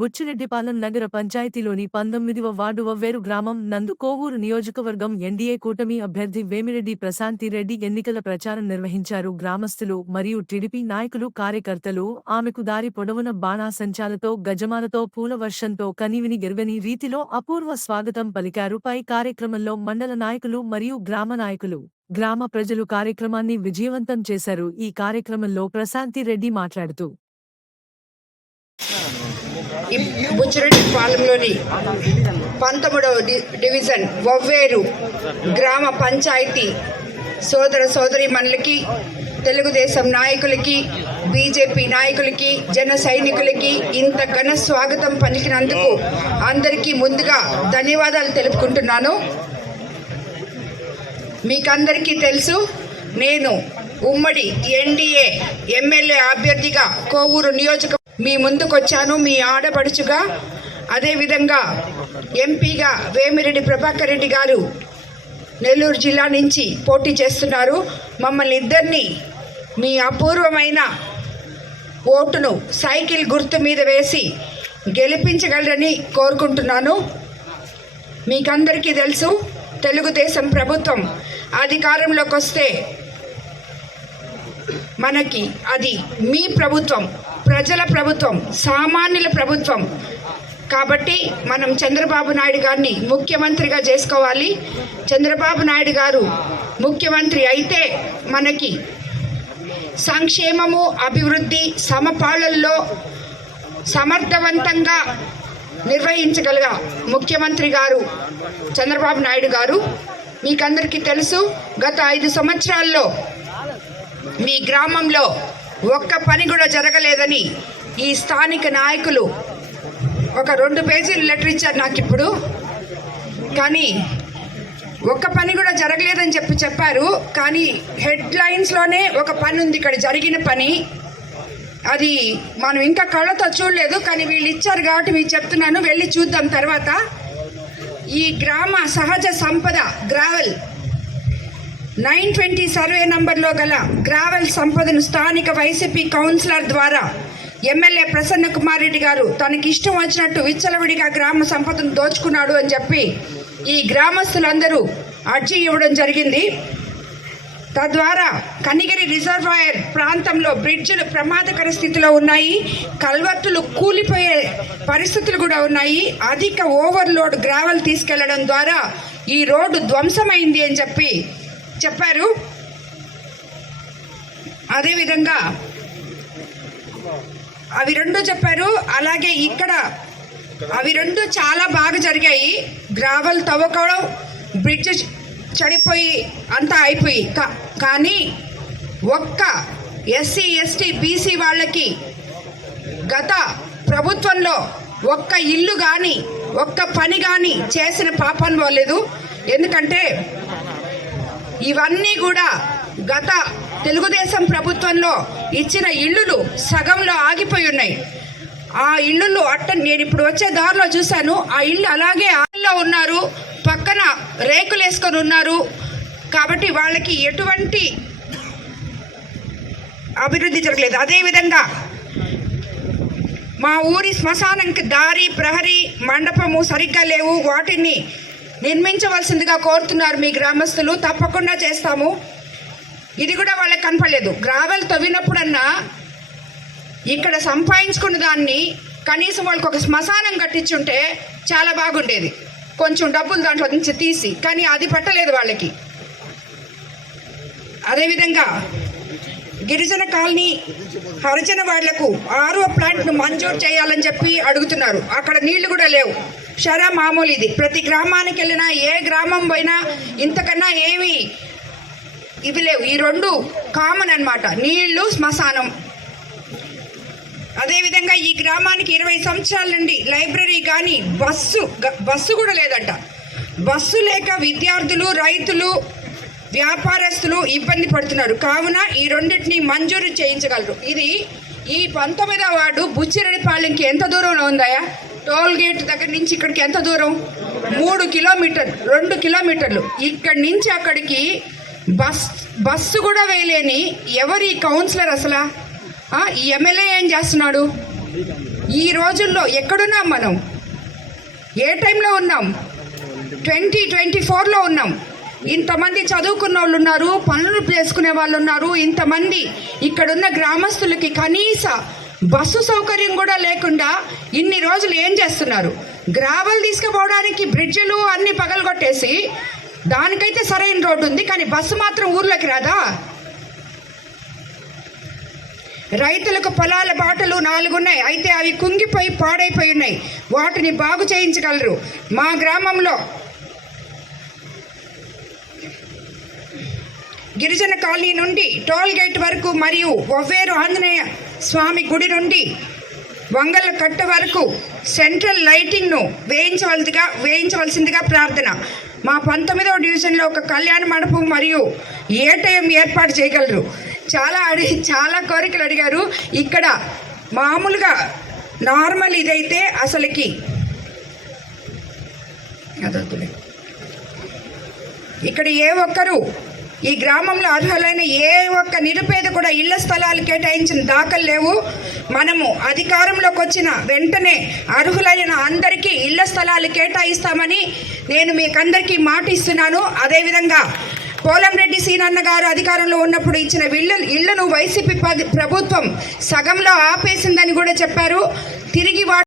బుచ్చిరెడ్డిపాలెం నగర పంచాయతీలోని 19వ వార్డు వవ్వేరు గ్రామం నందు కోవూరు నియోజకవర్గం ఎన్డీఏ కూటమి అభ్యర్థి వేమిరెడ్డి ప్రశాంతిరెడ్డి ఎన్నికల ప్రచారం నిర్వహించారు. గ్రామస్తులు మరియు టీడీపీ నాయకులు కార్యకర్తలు ఆమెకు దారి పొడవున బాణాసంచాలతో గజమాలతో పూల వర్షంతో కనీవిని గెరవని రీతిలో అపూర్వ స్వాగతం పలికారు. పై కార్యక్రమంలో మండల నాయకులు మరియు గ్రామ నాయకులు గ్రామ ప్రజలు కార్యక్రమాన్ని విజయవంతం చేశారు. ఈ కార్యక్రమంలో ప్రశాంతిరెడ్డి మాట్లాడుతూ బుచ్చిరెడ్డిపాలెంలోని 19వ డివిజన్ వవ్వేరు గ్రామ పంచాయతీ సోదర సోదరీమణులకి, తెలుగుదేశం నాయకులకి, బీజేపీ నాయకులకి, జన సైనికులకి ఇంత ఘన స్వాగతం పలికినందుకు అందరికీ ముందుగా ధన్యవాదాలు తెలుపుకుంటున్నాను. మీకందరికీ తెలుసు, నేను ఉమ్మడి ఎన్డీఏ ఎమ్మెల్యే అభ్యర్థిగా కోవూరు నియోజక మీ ముందుకొచ్చాను, మీ ఆడపడుచుగా. అదేవిధంగా ఎంపీగా వేమిరెడ్డి ప్రభాకర్ రెడ్డి గారు నెల్లూరు జిల్లా నుంచి పోటీ చేస్తున్నారు. మమ్మల్ని ఇద్దరిని మీ అపూర్వమైన ఓటును సైకిల్ గుర్తు మీద వేసి గెలిపించగలరని కోరుకుంటున్నాను. మీకందరికీ తెలుసు, తెలుగుదేశం ప్రభుత్వం అధికారంలోకి వస్తే మనకి అది మీ ప్రభుత్వం, ప్రజల ప్రభుత్వం, సామాన్యుల ప్రభుత్వం. కాబట్టి మనం చంద్రబాబు నాయుడు గారిని ముఖ్యమంత్రిగా చేసుకోవాలి. చంద్రబాబు నాయుడు గారు ముఖ్యమంత్రి అయితే మనకి సంక్షేమము, అభివృద్ధి సమపాలనలో సమర్థవంతంగా నిర్వహించగల ముఖ్యమంత్రి గారు చంద్రబాబు నాయుడు గారు. మీకందరికీ తెలుసు, గత 5 సంవత్సరాల్లో మీ గ్రామంలో ఒక్క పని కూడా జరగలేదని ఈ స్థానిక నాయకులు ఒక 2 పేజీలు లెటర్ ఇచ్చారు నాకు ఇప్పుడు. కానీ ఒక్క పని కూడా జరగలేదని చెప్పారు. కానీ హెడ్లైన్స్లోనే ఒక పని ఉంది, ఇక్కడ జరిగిన పని. అది మనం ఇంకా కళ్ళతో చూడలేదు, కానీ వీళ్ళు ఇచ్చారు కాబట్టి మీకు చెప్తున్నాను, వెళ్ళి చూద్దాం తర్వాత. ఈ గ్రామ సహజ సంపద గ్రావెల్ 920 సర్వే నంబర్లో గల గ్రావెల్ సంపదను స్థానిక వైసీపీ కౌన్సిలర్ ద్వారా ఎమ్మెల్యే ప్రసన్న కుమార్ రెడ్డి గారు తనకి ఇష్టం వచ్చినట్టు విచ్చలవిడిగా గ్రామ సంపదను దోచుకున్నాడు అని చెప్పి ఈ గ్రామస్తులందరూ అర్జీ ఇవ్వడం జరిగింది. తద్వారా కనిగిరి రిజర్వాయర్ ప్రాంతంలో బ్రిడ్జిలు ప్రమాదకర స్థితిలో ఉన్నాయి, కల్వర్టులు కూలిపోయే పరిస్థితులు కూడా ఉన్నాయి. అధిక ఓవర్లోడ్ గ్రావెల్ తీసుకెళ్లడం ద్వారా ఈ రోడ్డు ధ్వంసమైంది అని చెప్పారు. అదేవిధంగా అవి 2 చెప్పారు. అలాగే ఇక్కడ అవి 2 చాలా బాగా జరిగాయి. గ్రావెల్ తవ్వకడం, బ్రిడ్జ్ చెడిపోయి అంతా అయిపోయి. కానీ ఒక్క ఎస్సీ ఎస్టీ బీసీ వాళ్ళకి గత ప్రభుత్వంలో ఒక్క ఇల్లు కానీ ఒక్క పని కానీ చేసిన పాపం పోలేదు. ఎందుకంటే ఇవన్నీ కూడా గత తెలుగుదేశం ప్రభుత్వంలో ఇచ్చిన ఇళ్ళు సగంలో ఆగిపోయి ఉన్నాయి. ఆ ఇళ్ళు నేను ఇప్పుడు వచ్చే దారిలో చూశాను, ఆ ఇల్లు అలాగే ఆల్లో ఉన్నారు, పక్కన రేకులు వేసుకొని ఉన్నారు. కాబట్టి వాళ్ళకి ఎటువంటి అభివృద్ధి జరగలేదు. అదేవిధంగా మా ఊరి శ్మశానంకి దారి, ప్రహరీ మండపము సరిగ్గా లేవు. వాటిని నిర్మించవలసిందిగా కోరుతున్నారు మీ గ్రామస్తులు. తప్పకుండా చేస్తాము. ఇది కూడా వాళ్ళకి కనపడలేదు. గ్రావెల్ తవ్వినప్పుడన్నా ఇక్కడ సంపాదించుకున్న దాన్ని కనీసం వాళ్ళకి ఒక శ్మశానం కట్టించుంటే చాలా బాగుండేది, కొంచెం డబ్బులు దాంట్లో నుంచి తీసి. కానీ అది పట్టలేదు వాళ్ళకి. అదేవిధంగా గిరిజన కాలనీ హరిజన వాళ్లకు 6వ ప్లాంట్ను మంజూరు చేయాలని చెప్పి అడుగుతున్నారు. అక్కడ నీళ్లు కూడా లేవు, షరా మామూలు. ఇది ప్రతి గ్రామానికి వెళ్ళినా, ఏ గ్రామం పోయినా ఇంతకన్నా ఏమి ఇవి లేవు. ఈ 2 కామన్ అన్నమాట, నీళ్లు, శ్మశానం. అదేవిధంగా ఈ గ్రామానికి 20 సంవత్సరాల నుండి లైబ్రరీ కానీ బస్సు కూడా లేదంట. బస్సు లేక విద్యార్థులు, రైతులు, వ్యాపారస్తులు ఇబ్బంది పడుతున్నారు. కావున ఈ 2టిని మంజూరు చేయించగలరు. ఇది ఈ 19వ వార్డు బుచ్చిరెడ్డిపాలెంకి ఎంత దూరంలో ఉందాయా? టోల్ గేట్ దగ్గర నుంచి ఇక్కడికి ఎంత దూరం? 3 కిలోమీటర్లు, 2 కిలోమీటర్లు. ఇక్కడి నుంచి అక్కడికి బస్సు కూడా వేయలేని ఎవరి కౌన్సిలర్ అసలు? ఈ ఎమ్మెల్యే ఏం చేస్తున్నాడు? ఈ రోజుల్లో ఎక్కడున్నాం మనం? ఏ టైంలో ఉన్నాం? 2024లో ఉన్నాం. ఇంతమంది చదువుకున్న వాళ్ళు ఉన్నారు, పనులు చేసుకునే వాళ్ళు ఉన్నారు. ఇంతమంది ఇక్కడున్న గ్రామస్తులకి కనీస బస్సు సౌకర్యం కూడా లేకుండా ఇన్ని రోజులు ఏం చేస్తున్నారు? గ్రావెల్ తీసుకుపోవడానికి బ్రిడ్జిలు అన్ని పగలగొట్టేసి, దానికైతే సరైన రోడ్డు ఉంది, కానీ బస్సు మాత్రం ఊర్లోకి రాదా? రైతులకు పొలాల బాటలు 4 ఉన్నాయి, అయితే అవి కుంగిపోయి పాడైపోయి ఉన్నాయి. వాటిని బాగు చేయించగలరు. మా గ్రామంలో గిరిజన కాలనీ నుండి టోల్ గేట్ వరకు మరియు ఒవ్వేరు ఆంజనేయ స్వామి గుడి నుండి వంగల కట్ట వరకు సెంట్రల్ లైటింగ్ను వేయించవలసిందిగా ప్రార్థన. మా 19వ డివిజన్లో ఒక కళ్యాణ మండపం మరియు ఏటీఎం ఏర్పాటు చేయగలరు. చాలా కోరికలు అడిగారు. ఇక్కడ మామూలుగా నార్మల్ ఇదైతే అసలుకి ఇక్కడ ఏ ఒక్కరు ఈ గ్రామంలో అర్హులైన ఏ ఒక్క నిరుపేద కూడా ఇళ్ల స్థలాలు కేటాయించిన దాఖలు లేవు. మనము అధికారంలోకి వచ్చిన వెంటనే అర్హులైన అందరికీ ఇళ్ల స్థలాలు కేటాయిస్తామని నేను మీకందరికీ మాట ఇస్తున్నాను. అదేవిధంగా పోలంరెడ్డి సీనన్న గారు అధికారంలో ఉన్నప్పుడు ఇచ్చిన ఇళ్లను వైసీపీ ప్రభుత్వం సగంలో ఆపేసిందని కూడా చెప్పారు. తిరిగి